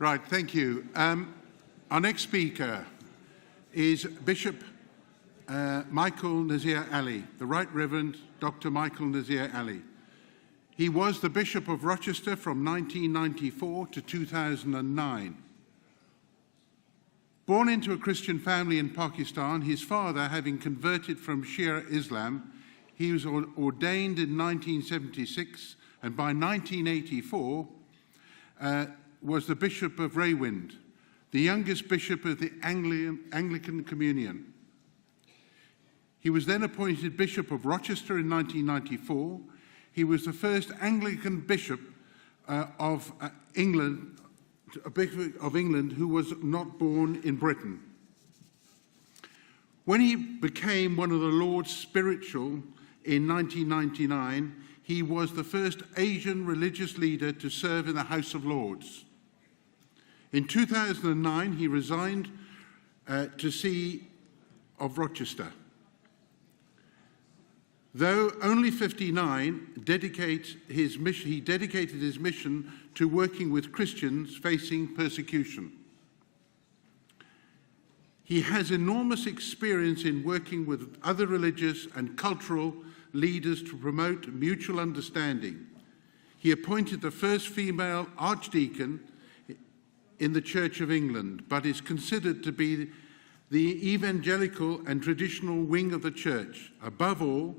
Right, thank you. Our next speaker is Bishop Michael Nazir-Ali, the Right Reverend Dr. Michael Nazir-Ali. He was the Bishop of Rochester from 1994 to 2009. Born into a Christian family in Pakistan, his father having converted from Shia Islam, he was ordained in 1976 and by 1984 was the Bishop of Raywind, the youngest bishop of the Anglican Communion. He was then appointed Bishop of Rochester in 1994. He was the first Anglican bishop of England who was not born in Britain. When he became one of the Lord's spiritual in 1999, he was the first Asian religious leader to serve in the House of Lords. In 2009, he resigned to See of Rochester. Though only 59, he dedicated his mission to working with Christians facing persecution. He has enormous experience in working with other religious and cultural leaders to promote mutual understanding. He appointed the first female archdeacon in the Church of England, but is considered to be the evangelical and traditional wing of the church. Above all,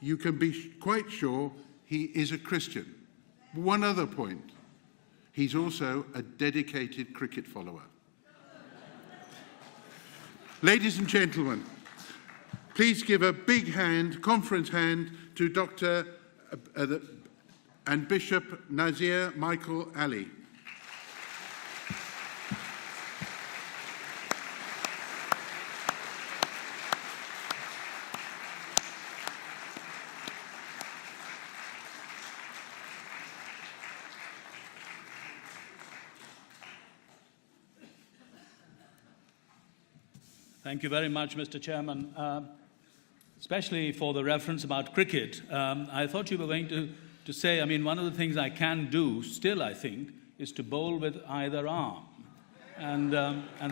you can be quite sure he is a Christian. One other point, he's also a dedicated cricket follower. Ladies and gentlemen, please give a big hand, conference hand, to Dr. and Bishop Nazir Michael Ali. Thank you very much, Mr. Chairman, especially for the reference about cricket. I thought you were going to say, I mean, one of the things I can do still, I think, is to bowl with either arm. And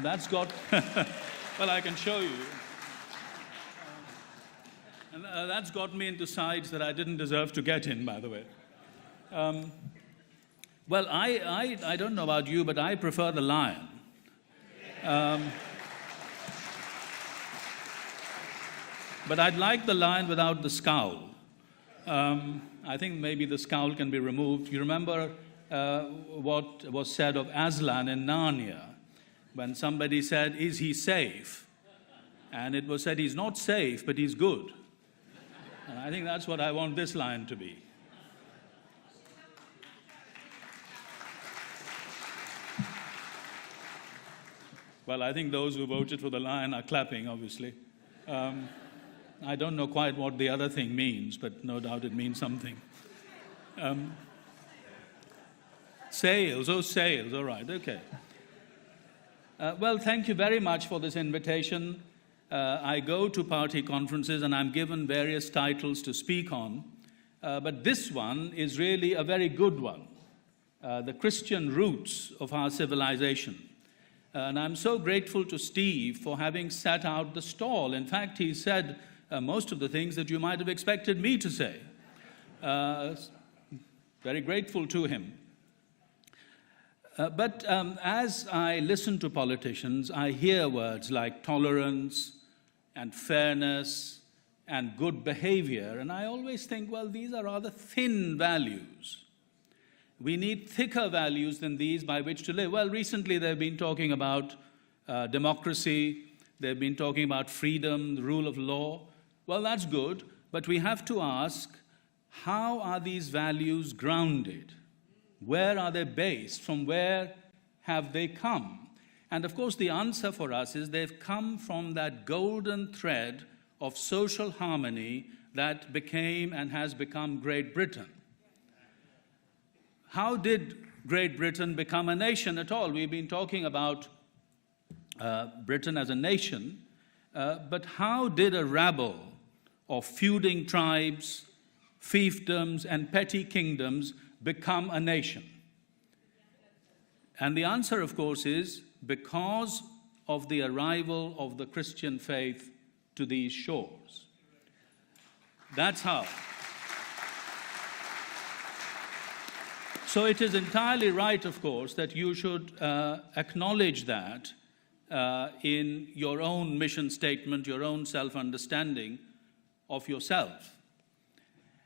that's got, well, I can show you. And that's got me into sides that I didn't deserve to get in, by the way. Well, I don't know about you, but I prefer the lion. But I'd like the lion without the scowl. I think maybe the scowl can be removed. You remember what was said of Aslan in Narnia, when somebody said, "Is he safe?" And it was said, "He's not safe, but he's good." And I think that's what I want this lion to be. Well, I think those who voted for the lion are clapping, obviously. I don't know quite what the other thing means, but no doubt it means something. Sales, oh, sales, all right, okay. Well, thank you very much for this invitation. I go to party conferences and I'm given various titles to speak on, but this one is really a very good one, the Christian roots of our civilization. And I'm so grateful to Steve for having set out the stall. In fact, he said most of the things that you might have expected me to say. Very grateful to him. But as I listen to politicians, I hear words like tolerance and fairness and good behavior, and I always think, well, these are rather thin values. We need thicker values than these by which to live. Well, recently they've been talking about democracy, they've been talking about freedom, the rule of law. Well, that's good, but we have to ask, how are these values grounded? Where are they based? From where have they come? And of course, the answer for us is they've come from that golden thread of social harmony that became and has become Great Britain. How did Great Britain become a nation at all? We've been talking about Britain as a nation, but how did a rabble of feuding tribes, fiefdoms, and petty kingdoms become a nation? And the answer, of course, is because of the arrival of the Christian faith to these shores. That's how. So it is entirely right, of course, that you should acknowledge that in your own mission statement, your own self-understanding of yourself.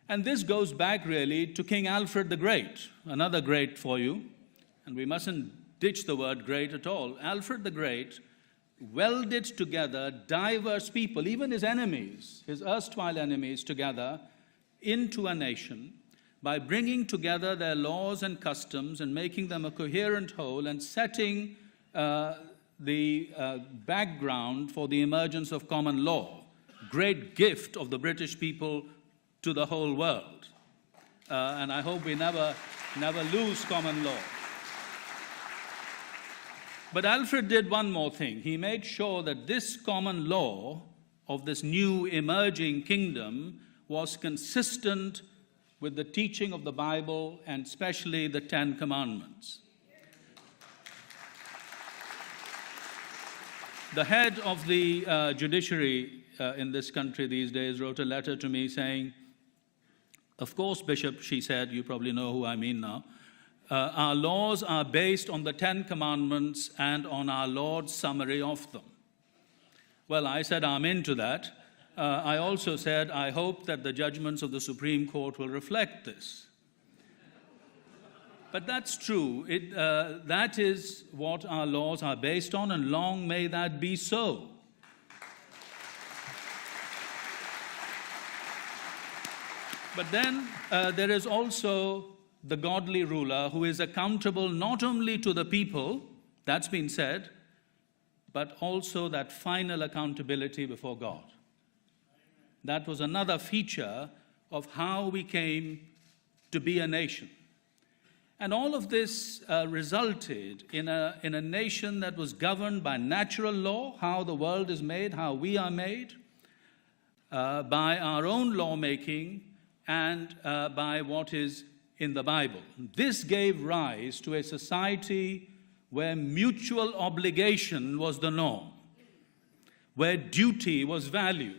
And this goes back really to King Alfred the Great, another great for you, and we mustn't ditch the word great at all. Alfred the Great welded together diverse people, even his enemies, his erstwhile enemies, together into a nation by bringing together their laws and customs and making them a coherent whole and setting the background for the emergence of common law, great gift of the British people to the whole world. And I hope we never lose common law. But Alfred did one more thing. He made sure that this common law of this new emerging kingdom was consistent with the teaching of the Bible and especially the Ten Commandments. The head of the judiciary in this country these days wrote a letter to me saying, "Of course, Bishop," she said, you probably know who I mean now, "our laws are based on the Ten Commandments and on our Lord's summary of them." Well, I said amen to that. I also said, I hope that the judgments of the Supreme Court will reflect this. But that's true. That is what our laws are based on, and long may that be so. But then there is also the godly ruler who is accountable not only to the people, that's been said, but also that final accountability before God. That was another feature of how we came to be a nation. And all of this resulted in a nation that was governed by natural law, how the world is made, how we are made, by our own lawmaking, and by what is in the Bible. This gave rise to a society where mutual obligation was the norm, where duty was valued,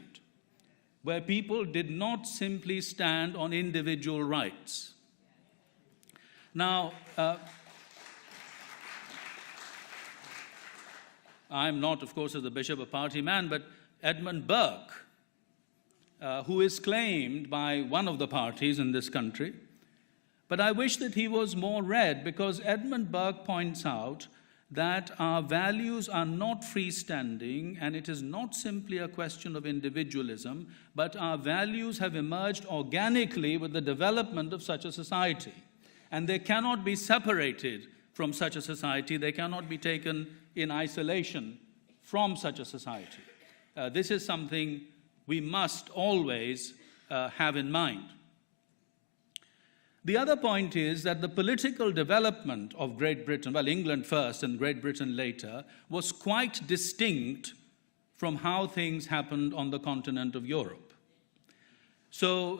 where people did not simply stand on individual rights. Now, I'm not, of course, as the bishop, a party man, but Edmund Burke, who is claimed by one of the parties in this country, but I wish that he was more read, because Edmund Burke points out that our values are not freestanding, and it is not simply a question of individualism, but our values have emerged organically with the development of such a society. And they cannot be separated from such a society. They cannot be taken in isolation from such a society. This is something we must always have in mind. The other point is that the political development of Great Britain, well, England first and Great Britain later, was quite distinct from how things happened on the continent of Europe. So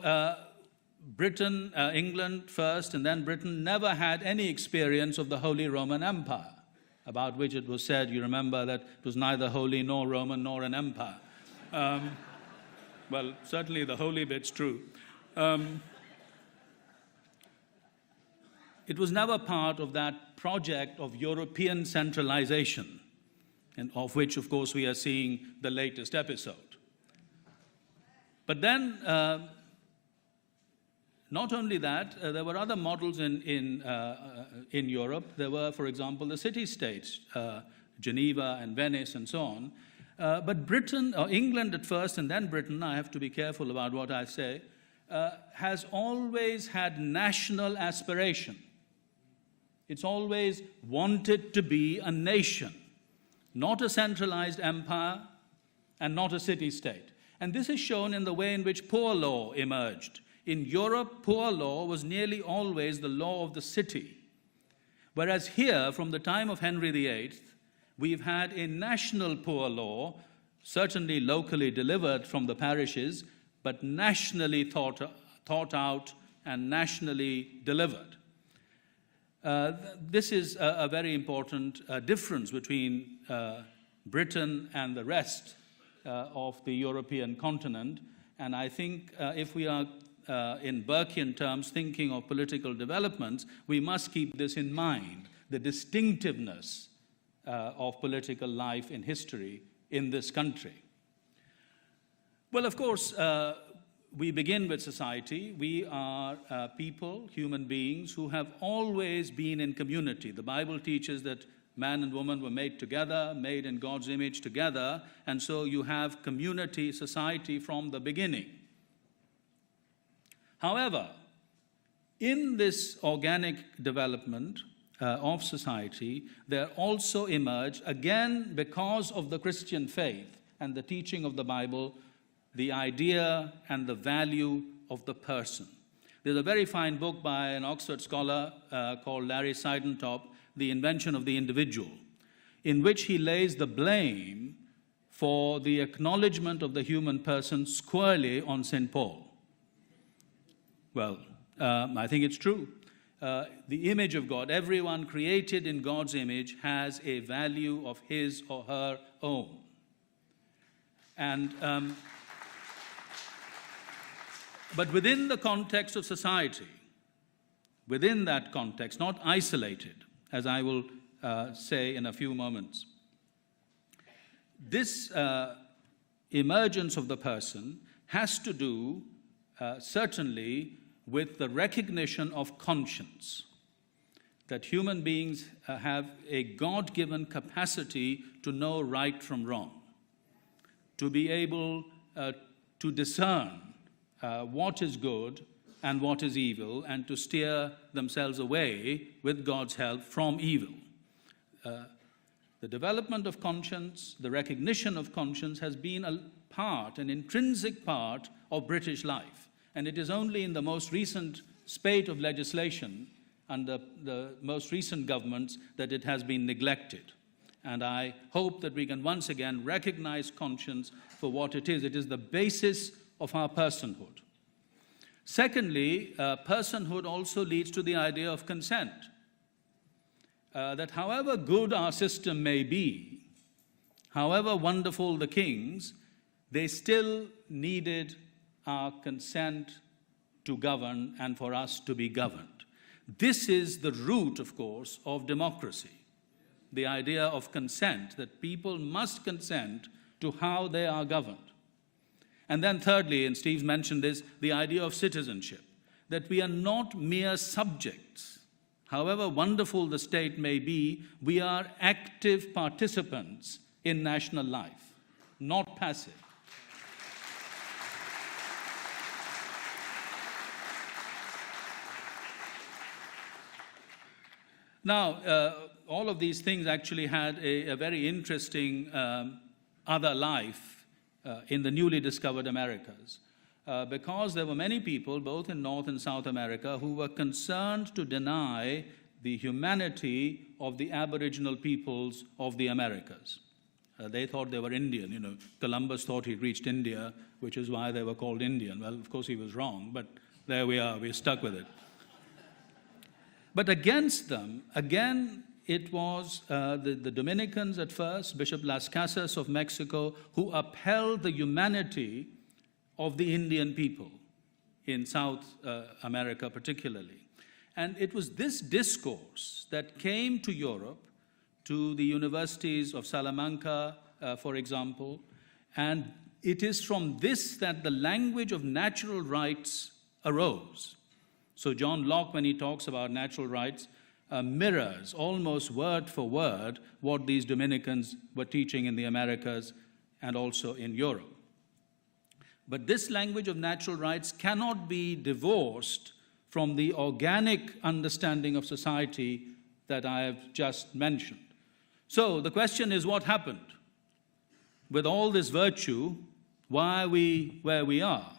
Britain, England first, and then Britain never had any experience of the Holy Roman Empire, about which it was said, you remember, that it was neither holy nor Roman nor an empire. Well, certainly the holy bit's true. It was never part of that project of European centralization, and of which, of course, we are seeing the latest episode. But then, not only that, there were other models in Europe. There were, for example, the city-states, Geneva and Venice and so on. But Britain, or England at first and then Britain, I have to be careful about what I say, has always had national aspiration. It's always wanted to be a nation, not a centralized empire and not a city-state. And this is shown in the way in which poor law emerged. In Europe, poor law was nearly always the law of the city. Whereas here, from the time of Henry VIII, we've had a national poor law, certainly locally delivered from the parishes, but nationally thought out and nationally delivered. This is a very important difference between Britain and the rest of the European continent. And I think if we are, in Burkean terms, thinking of political developments, we must keep this in mind, the distinctiveness of political life in history in this country. Well, of course, we begin with society. We are people, human beings, who have always been in community. The Bible teaches that man and woman were made together, made in God's image together, and so you have community, society from the beginning. However, in this organic development of society, there also emerge, again because of the Christian faith and the teaching of the Bible, the idea and the value of the person. There's a very fine book by an Oxford scholar called Larry Seidentop, The Invention of the Individual, in which he lays the blame for the acknowledgement of the human person squarely on St. Paul. Well, I think it's true. The image of God, everyone created in God's image has a value of his or her own. And but within the context of society, within that context, not isolated, as I will say in a few moments, this emergence of the person has to do certainly with the recognition of conscience, that human beings have a God-given capacity to know right from wrong, to be able to discern what is good and what is evil, and to steer themselves away, with God's help, from evil. The development of conscience, the recognition of conscience, has been a part, an intrinsic part of British life. And it is only in the most recent spate of legislation under the most recent governments that it has been neglected. And I hope that we can once again recognize conscience for what it is. It is the basis of our personhood. Secondly, personhood also leads to the idea of consent. That however good our system may be, however wonderful the kings, they still needed our consent to govern and for us to be governed. This is the root, of course, of democracy. The idea of consent, that people must consent to how they are governed. And then thirdly, and Steve's mentioned this, the idea of citizenship, that we are not mere subjects. However wonderful the state may be, we are active participants in national life, not passive. Now, all of these things actually had a very interesting other life in the newly discovered Americas, because there were many people, both in North and South America, who were concerned to deny the humanity of the Aboriginal peoples of the Americas. They thought they were Indian. You know, Columbus thought he'd reached India, which is why they were called Indian. Well, of course, he was wrong, but there we are. We're stuck with it. But against them, again, it was the Dominicans at first, Bishop Las Casas of Mexico, who upheld the humanity of the Indian people in South America particularly. And it was this discourse that came to Europe, to the universities of Salamanca, for example, and it is from this that the language of natural rights arose. So John Locke, when he talks about natural rights, mirrors almost word for word what these Dominicans were teaching in the Americas and also in Europe. But this language of natural rights cannot be divorced from the organic understanding of society that I have just mentioned. So the question is, what happened? With all this virtue, why are we where we are?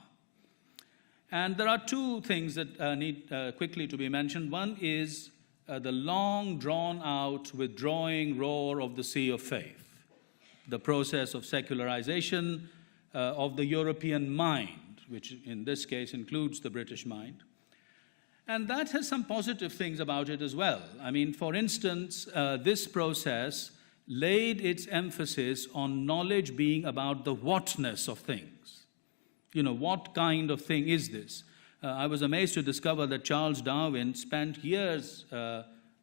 And there are two things that need quickly to be mentioned. One is the long drawn-out withdrawing roar of the sea of faith, the process of secularization of the European mind, which in this case includes the British mind. And that has some positive things about it as well. I mean, for instance, this process laid its emphasis on knowledge being about the whatness of things. You know, what kind of thing is this? I was amazed to discover that Charles Darwin spent years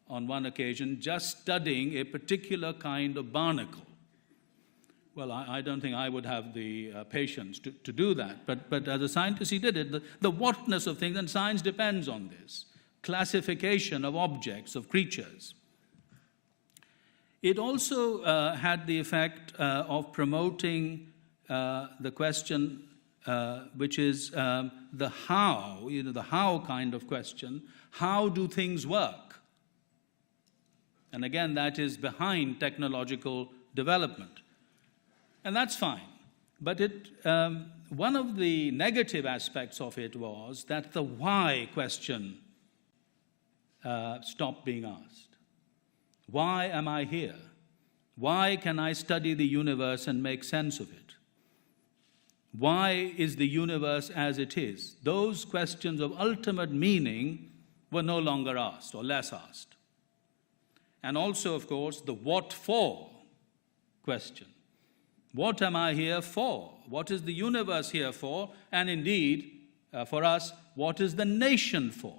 on one occasion just studying a particular kind of barnacle. Well, I don't think I would have the patience to do that, but as a scientist he did it. The whatness of things, and science depends on this, classification of objects, of creatures. It also had the effect of promoting the question which is the how, the how kind of question. How do things work? And again, that is behind technological development. And that's fine. But one of the negative aspects of it was that the why question stopped being asked. Why am I here? Why can I study the universe and make sense of it? Why is the universe as it is? Those questions of ultimate meaning were no longer asked, or less asked. And also, of course, the what for question. What am I here for? What is the universe here for? And indeed, for us, what is the nation for?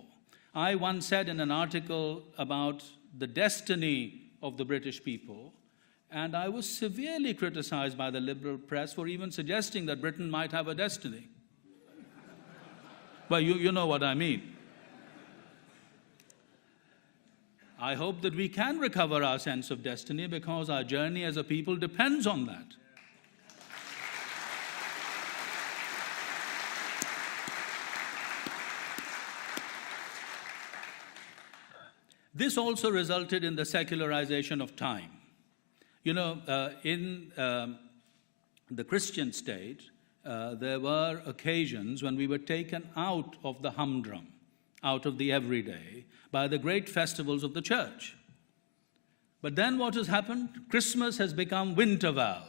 I once said in an article about the destiny of the British people, and I was severely criticized by the liberal press for even suggesting that Britain might have a destiny. Well, you know what I mean. I hope that we can recover our sense of destiny, because our journey as a people depends on that. This also resulted in the secularization of time. You know, in the Christian state, there were occasions when we were taken out of the humdrum, out of the everyday, by the great festivals of the church. But then what has happened? Christmas has become Winterval.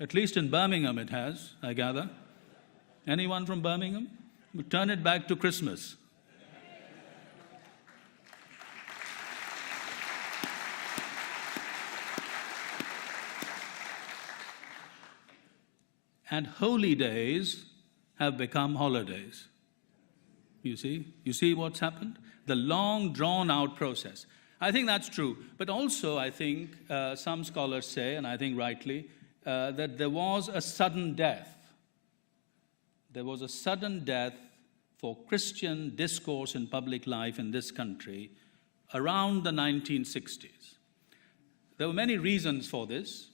At least in Birmingham it has, I gather. Anyone from Birmingham? We turn it back to Christmas. And holy days have become holidays. You see what's happened? The long drawn-out process. I think that's true. But also, I think some scholars say, and I think rightly, that there was a sudden death. There was a sudden death for Christian discourse in public life in this country around the 1960s. There were many reasons for this.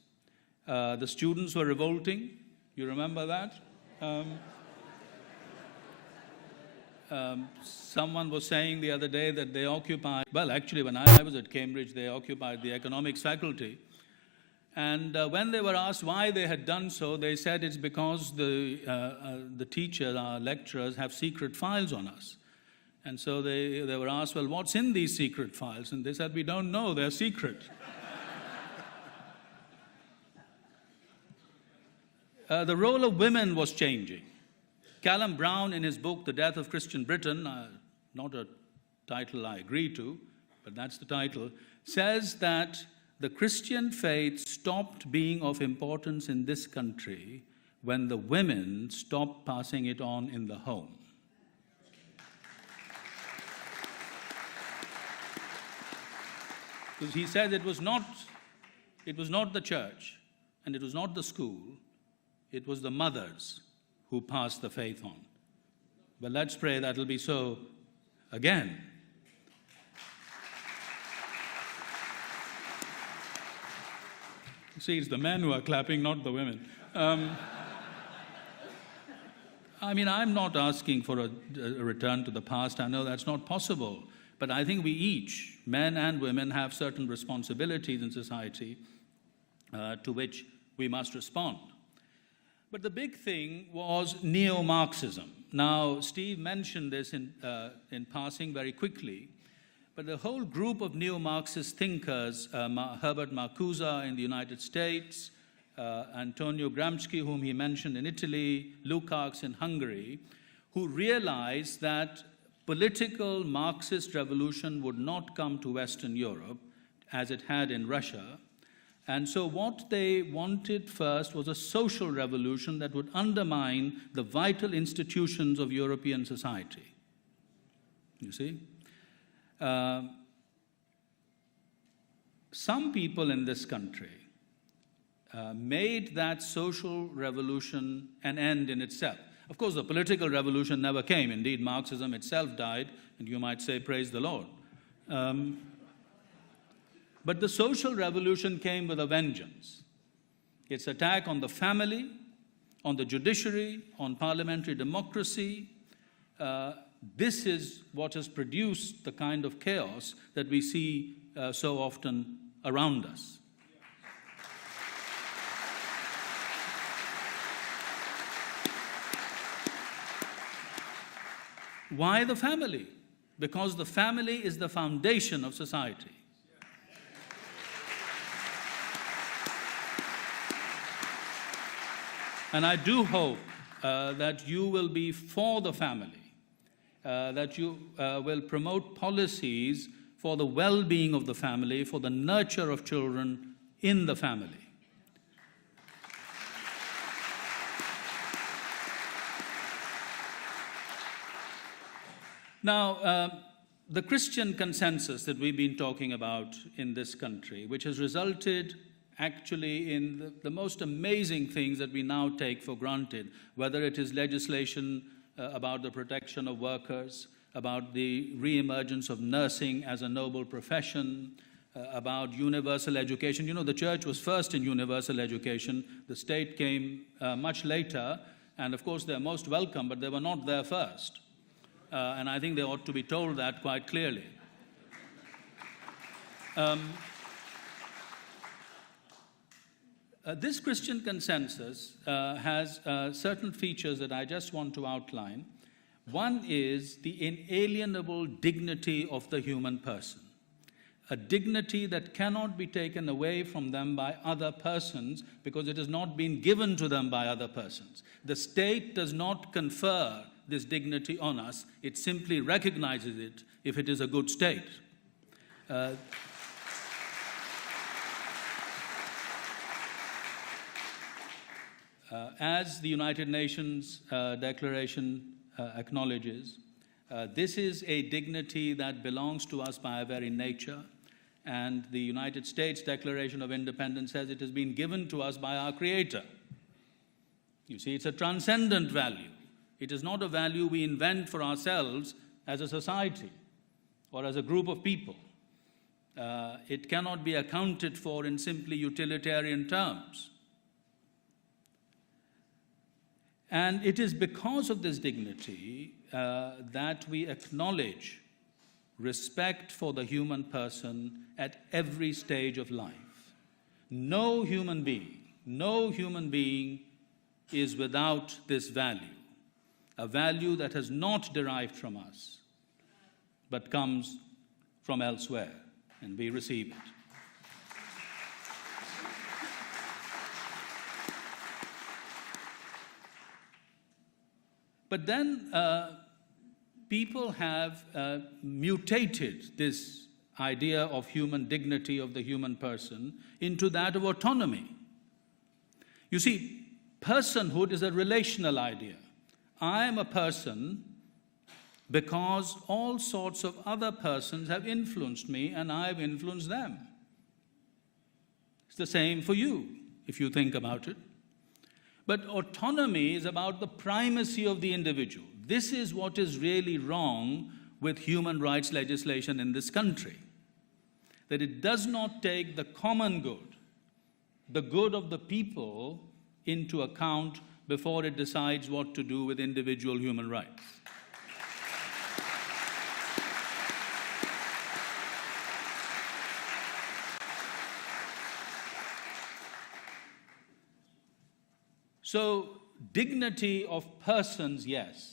The students were revolting. You remember that? Someone was saying the other day that they occupied, well, actually, when I was at Cambridge, they occupied the economics faculty. And when they were asked why they had done so, they said it's because the teachers, our lecturers, have secret files on us. And so they were asked, well, what's in these secret files? And they said, we don't know, they're secret. The role of women was changing. Callum Brown, in his book, The Death of Christian Britain, not a title I agree to, but that's the title, says that the Christian faith stopped being of importance in this country when the women stopped passing it on in the home. Because he said it was not the church, and it was not the school, it was the mothers who passed the faith on. But let's pray that will be so again. See, it's the men who are clapping, not the women. I mean, I'm not asking for a return to the past. I know that's not possible. But I think we each, men and women, have certain responsibilities in society to which we must respond. But the big thing was neo-Marxism. Now, Steve mentioned this in passing very quickly, but the whole group of neo-Marxist thinkers, Herbert Marcuse in the United States, Antonio Gramsci, whom he mentioned in Italy, Lukács in Hungary, who realized that political Marxist revolution would not come to Western Europe as it had in Russia. And so what they wanted first was a social revolution that would undermine the vital institutions of European society. You see? Some people in this country made that social revolution an end in itself. Of course, the political revolution never came. Indeed, Marxism itself died, and you might say, praise the Lord. But the social revolution came with a vengeance. Its attack on the family, on the judiciary, on parliamentary democracy. This is what has produced the kind of chaos that we see so often around us. Why the family? Because the family is the foundation of society. And I do hope that you will be for the family, that you will promote policies for the well-being of the family, for the nurture of children in the family. Now, the Christian consensus that we've been talking about in this country, which has resulted actually in the most amazing things that we now take for granted, whether it is legislation about the protection of workers, about the re-emergence of nursing as a noble profession, about universal education. You know, the church was first in universal education. The state came much later, and of course they're most welcome, but they were not there first. And I think they ought to be told that quite clearly. This Christian consensus has certain features that I just want to outline. One is the inalienable dignity of the human person, a dignity that cannot be taken away from them by other persons because it has not been given to them by other persons. The state does not confer this dignity on us. It simply recognizes it if it is a good state. As the United Nations Declaration acknowledges, this is a dignity that belongs to us by our very nature, and the United States Declaration of Independence says it has been given to us by our Creator. You see, it's a transcendent value. It is not a value we invent for ourselves as a society or as a group of people. It cannot be accounted for in simply utilitarian terms. And it is because of this dignity that we acknowledge respect for the human person at every stage of life. No human being is without this value, a value that has not derived from us, but comes from elsewhere, and we receive it. But then people have mutated this idea of human dignity of the human person into that of autonomy. You see, personhood is a relational idea. I am a person because all sorts of other persons have influenced me and I have influenced them. It's the same for you, if you think about it. But autonomy is about the primacy of the individual. This is what is really wrong with human rights legislation in this country. That it does not take the common good, the good of the people, into account before it decides what to do with individual human rights. So, dignity of persons, yes.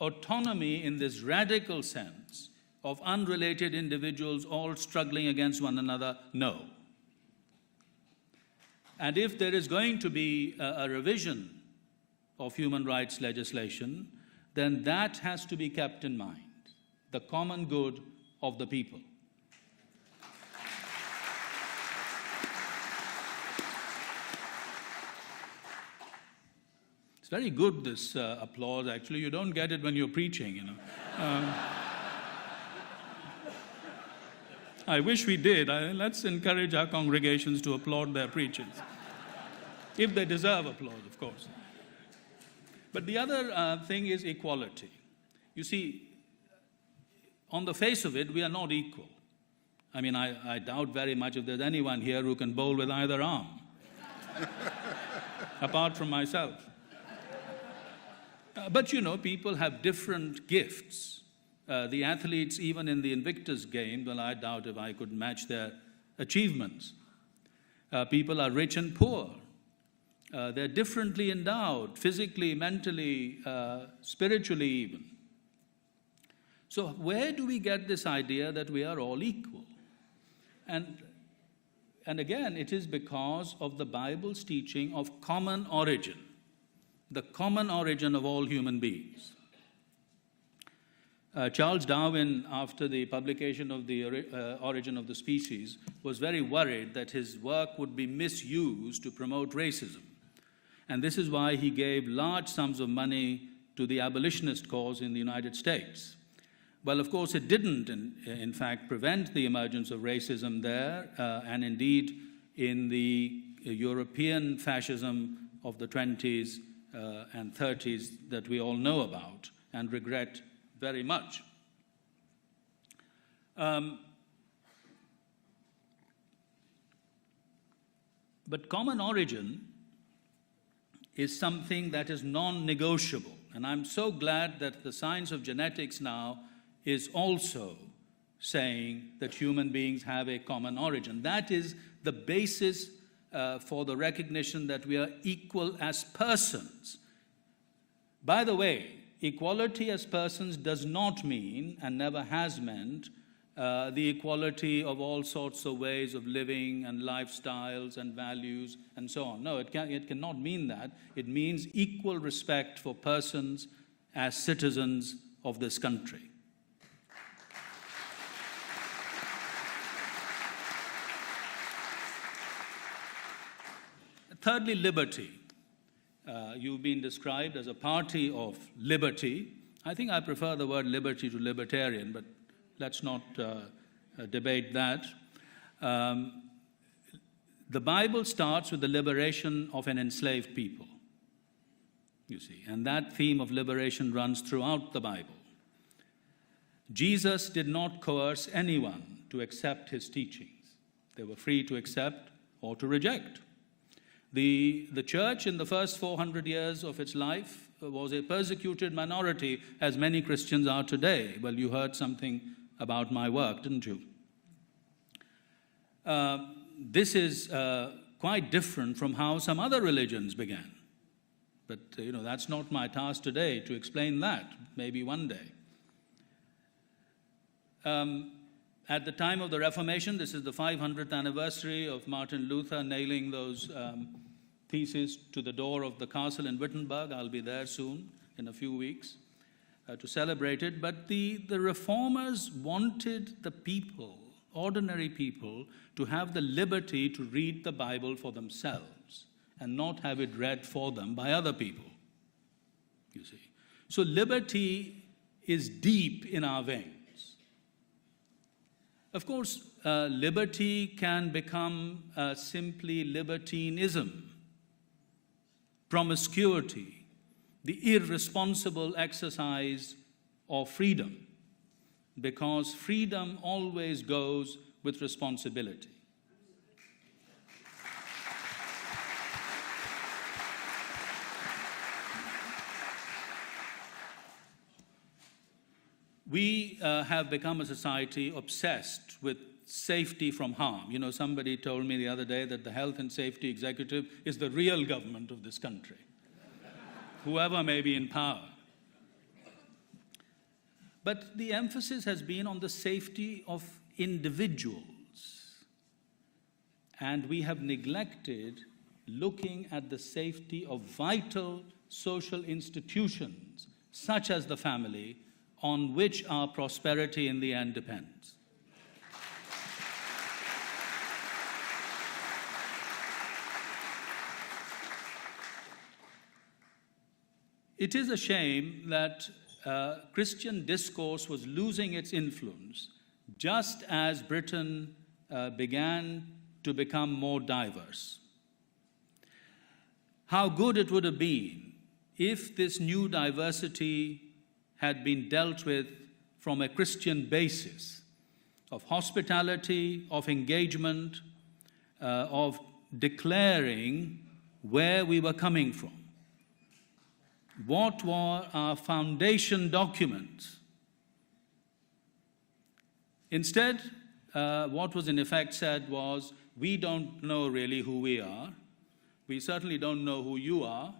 Autonomy in this radical sense of unrelated individuals all struggling against one another, no. And if there is going to be a revision of human rights legislation, then that has to be kept in mind, the common good of the people. It's very good, this applause, actually. You don't get it when you're preaching, you know. I wish we did. Let's encourage our congregations to applaud their preachers. If they deserve applause, of course. But the other thing is equality. You see, on the face of it, we are not equal. I mean, I doubt very much if there's anyone here who can bowl with either arm, apart from myself. But you know, people have different gifts. The athletes, even in the Invictus game, well, I doubt if I could match their achievements. People are rich and poor. They're differently endowed, physically, mentally, spiritually even. So where do we get this idea that we are all equal? And again, it is because of the Bible's teaching of common origin, the common origin of all human beings. Charles Darwin, after the publication of the Origin of the Species, was very worried that his work would be misused to promote racism. And this is why he gave large sums of money to the abolitionist cause in the United States. Well, of course, it didn't, in fact, prevent the emergence of racism there, and indeed in the European fascism of the 20s and 30s that we all know about and regret very much. But common origin is something that is non-negotiable. And I'm so glad that the science of genetics now is also saying that human beings have a common origin. That is the basis for the recognition that we are equal as persons. By the way, equality as persons does not mean, and never has meant, the equality of all sorts of ways of living and lifestyles and values and so on. No, it cannot mean that. It means equal respect for persons as citizens of this country. Thirdly, liberty. You've been described as a party of liberty. I think I prefer the word liberty to libertarian, but let's not debate that. The Bible starts with the liberation of an enslaved people, you see, and that theme of liberation runs throughout the Bible. Jesus did not coerce anyone to accept his teachings. They were free to accept or to reject. The church in the first 400 years of its life was a persecuted minority, as many Christians are today. Well, you heard something about my work, didn't you? This is quite different from how some other religions began. But, you know, that's not my task today to explain that, maybe one day. At the time of the Reformation, this is the 500th anniversary of Martin Luther nailing those theses to the door of the castle in Wittenberg. I'll be there soon, in a few weeks, to celebrate it. But the reformers wanted the people, ordinary people, to have the liberty to read the Bible for themselves and not have it read for them by other people, you see. So liberty is deep in our veins. Of course, liberty can become simply libertinism, promiscuity, the irresponsible exercise of freedom, because freedom always goes with responsibility. We have become a society obsessed with safety from harm. You know, somebody told me the other day that the health and safety executive is the real government of this country, whoever may be in power. But the emphasis has been on the safety of individuals. And we have neglected looking at the safety of vital social institutions such as the family, on which our prosperity in the end depends. It is a shame that Christian discourse was losing its influence just as Britain began to become more diverse. How good it would have been if this new diversity had been dealt with from a Christian basis of hospitality, of engagement, of declaring where we were coming from. What were our foundation documents? Instead, what was in effect said was, we don't know really who we are. We certainly don't know who you are.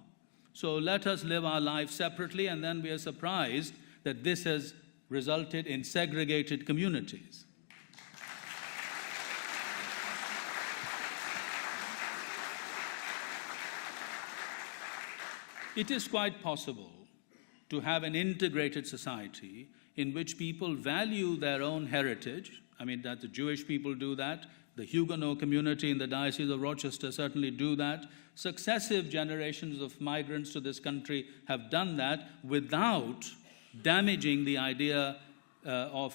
So let us live our lives separately, and then we are surprised that this has resulted in segregated communities. It is quite possible to have an integrated society in which people value their own heritage. I mean, that the Jewish people do that. The Huguenot community in the Diocese of Rochester certainly do that. Successive generations of migrants to this country have done that without damaging the idea of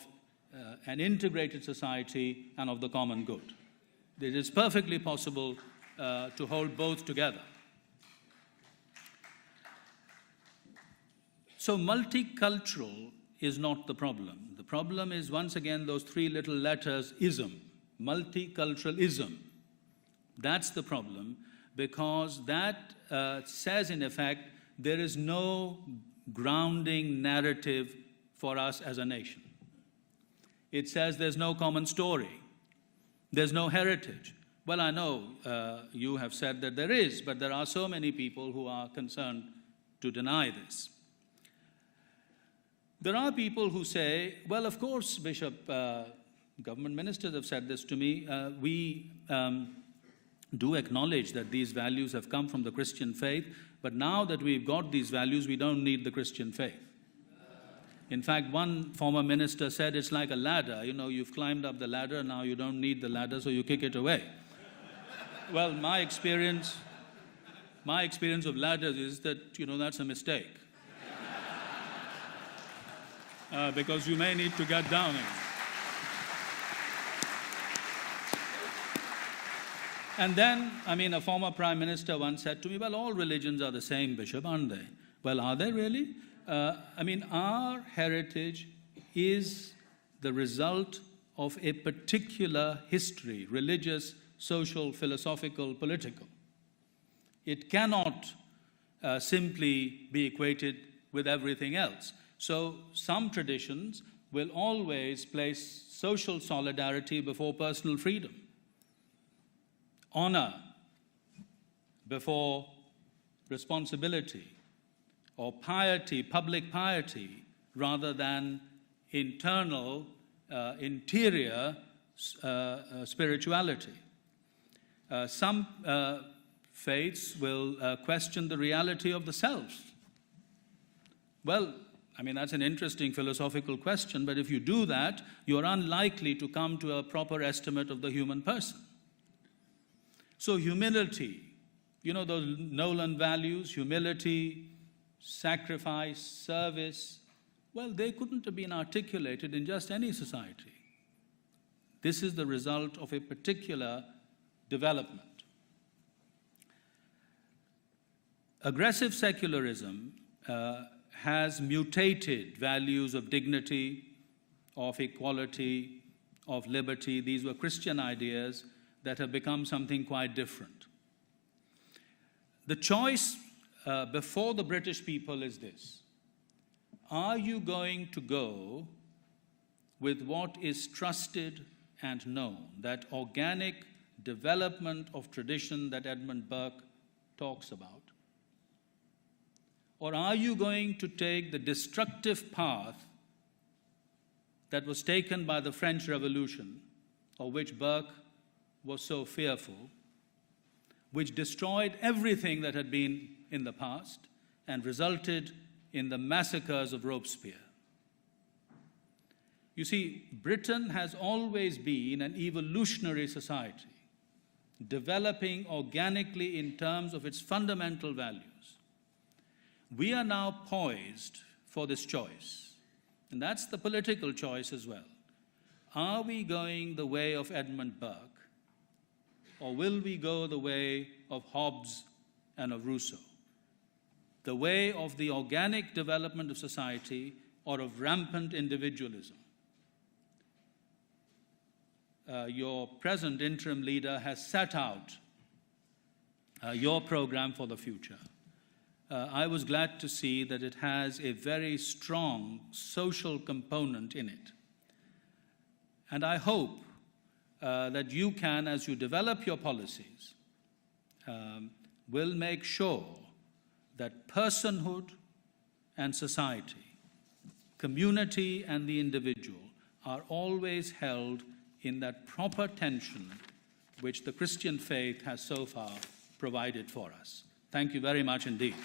an integrated society and of the common good. It is perfectly possible to hold both together. So multicultural is not the problem. The problem is, once again, those three little letters, ism, multiculturalism. That's the problem, because that says, in effect, there is no grounding narrative for us as a nation. It says there's no common story. There's no heritage. Well, I know you have said that there is, but there are so many people who are concerned to deny this. There are people who say, well, of course, Bishop, government ministers have said this to me, we do acknowledge that these values have come from the Christian faith, but now that we've got these values, we don't need the Christian faith. In fact, one former minister said it's like a ladder. You know, you've climbed up the ladder, now you don't need the ladder, so you kick it away. Well, my experience of ladders is that, you know, that's a mistake. Because you may need to get down again. And then, I mean, a former prime minister once said to me, well, all religions are the same, Bishop, aren't they? Well, are they really? I mean, our heritage is the result of a particular history, religious, social, philosophical, political. It cannot simply be equated with everything else. So some traditions will always place social solidarity before personal freedom, honor before responsibility, or piety, public piety, rather than internal, interior spirituality. Some faiths will question the reality of the self. Well, I mean, that's an interesting philosophical question, but if you do that, you're unlikely to come to a proper estimate of the human person. So humility, you know those Nolan values, humility, sacrifice, service, well, they couldn't have been articulated in just any society. This is the result of a particular development. Aggressive secularism has mutated values of dignity, of equality, of liberty. These were Christian ideas that have become something quite different. The choice before the British people is this: are you going to go with what is trusted and known, that organic development of tradition that Edmund Burke talks about? Or are you going to take the destructive path that was taken by the French Revolution, of which Burke was so fearful, which destroyed everything that had been in the past and resulted in the massacres of Robespierre. You see, Britain has always been an evolutionary society, developing organically in terms of its fundamental values. We are now poised for this choice, and that's the political choice as well. Are we going the way of Edmund Burke, or will we go the way of Hobbes and of Rousseau? The way of the organic development of society or of rampant individualism? Your present interim leader has set out your program for the future. I was glad to see that it has a very strong social component in it. And I hope that you can, as you develop your policies, will make sure that personhood and society, community and the individual are always held in that proper tension which the Christian faith has so far provided for us. Thank you very much indeed.